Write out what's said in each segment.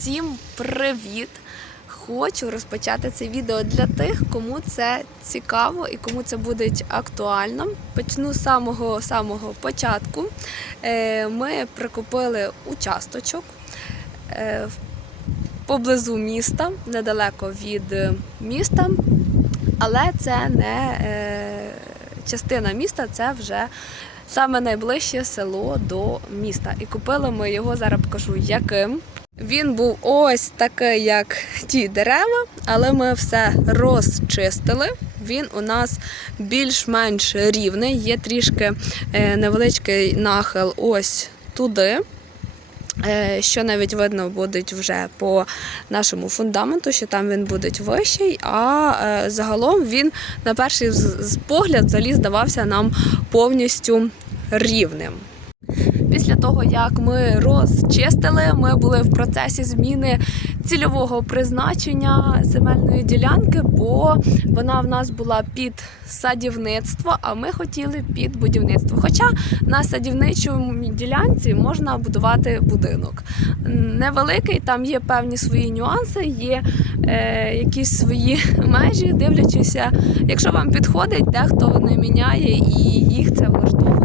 Всім привіт! Хочу розпочати це відео для тих, кому це цікаво і кому це буде актуально. Почну з самого самого початку. Е, Ми прикупили участочок е, поблизу міста, недалеко від міста, але це не е, частина міста, це вже саме найближче село до міста. І купили ми його, зараз покажу яким. Він був ось такий, як ті дерева, але ми все розчистили. Він у нас більш-менш рівний, є трішки е, невеличкий нахил ось туди. Е, Що навіть видно буде вже по нашому фундаменту, що там він буде вищий, а е, загалом він на перший погляд взагалі здавався нам повністю рівним. Після того, як ми розчистили, ми були в процесі зміни цільового призначення земельної ділянки, бо вона в нас була під садівництво, а ми хотіли під будівництво. Хоча на садівничому ділянці можна будувати будинок. Невеликий, там є певні свої нюанси, є е, якісь свої межі, дивлячися, якщо вам підходить, дехто не міняє і їх це влаштовує.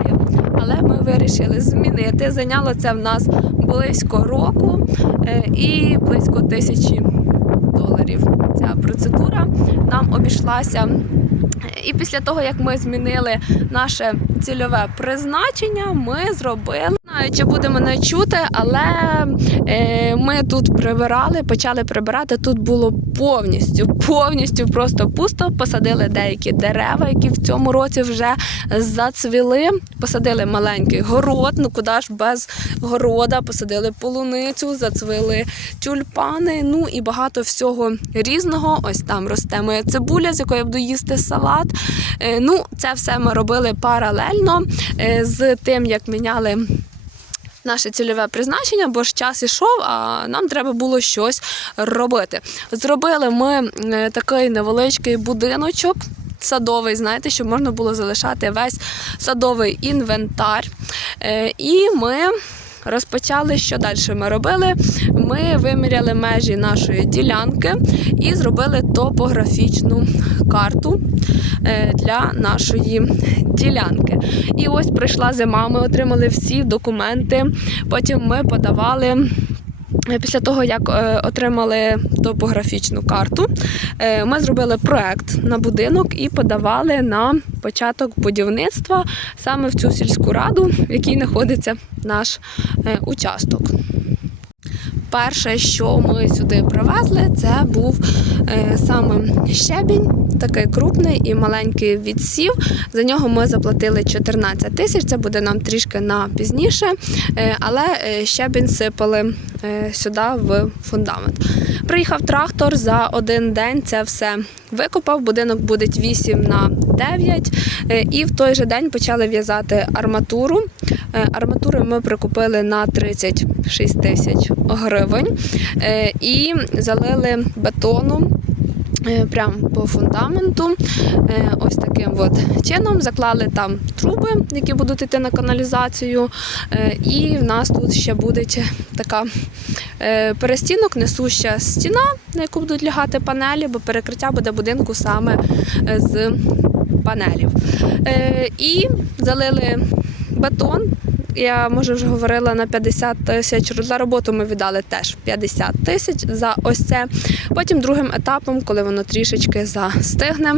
Вирішили змінити. Зайняло це в нас близько року е, і близько тисячі доларів. Ця процедура нам обійшлася. І після того, як ми змінили наше цільове призначення, ми зробили. Знаю, чи буде мене чути, але е, ми тут прибирали, почали прибирати. Тут було повністю, повністю просто пусто. Посадили деякі дерева, які в цьому році вже зацвіли. Посадили маленький город. Ну куди ж без города? Посадили полуницю, зацвіли тюльпани. Ну і багато всього різного. Ось там росте моя цибуля, з якої я буду їсти салат. Е, ну, це все ми робили паралельно е, з тим, як міняли. Наше цільове призначення, бо ж час ішов, а нам треба було щось робити. Зробили ми е, такий невеличкий будиночок. Садовий, знаєте, щоб можна було залишати весь садовий інвентар. Е, І ми розпочали, що далі ми робили. Ми виміряли межі нашої ділянки і зробили топографічну карту е, для нашої ділянки. І ось прийшла зима, ми отримали всі документи. Потім ми подавали. Е, Після того, як е, отримали топографічну карту, е, ми зробили проект на будинок і подавали на початок будівництва саме в цю сільську раду, в якій знаходиться наш участок. Перше, що ми сюди привезли, це був е, саме щебінь, такий крупний і маленький відсів. За нього ми заплатили 14 тисяч. Це буде нам трішки на пізніше, е, але е, щебінь сипали сюди в фундамент. Приїхав трактор за один день. Це все викопав. Будинок буде 8 на 9. Е, І в той же день почали в'язати арматуру. Е, Арматуру ми прикупили на 36 тисяч гривень Е, і залили бетону. Е, Прямо по фундаменту, Е, ось таким от чином заклали там труби, які будуть йти на каналізацію. Е, І в нас тут ще буде така перестінок, несуща стіна, на яку будуть лягати панелі, бо перекриття буде будинку саме з панелів. І залили бетон. Я може вже говорила на 50 тисяч. За роботу ми віддали теж 50 тисяч за ось це. Потім другим етапом, коли воно трішечки застигне.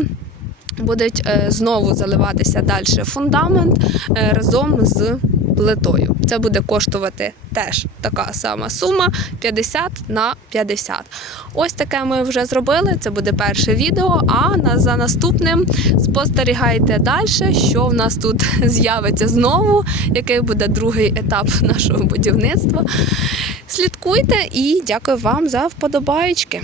Будуть е, знову заливатися далі фундамент е, разом з плитою. Це буде коштувати теж така сама сума 50 на 50. Ось таке ми вже зробили. Це буде перше відео. А за наступним спостерігайте далі, що в нас тут з'явиться знову, який буде другий етап нашого будівництва. Слідкуйте і дякую вам за вподобаєчки.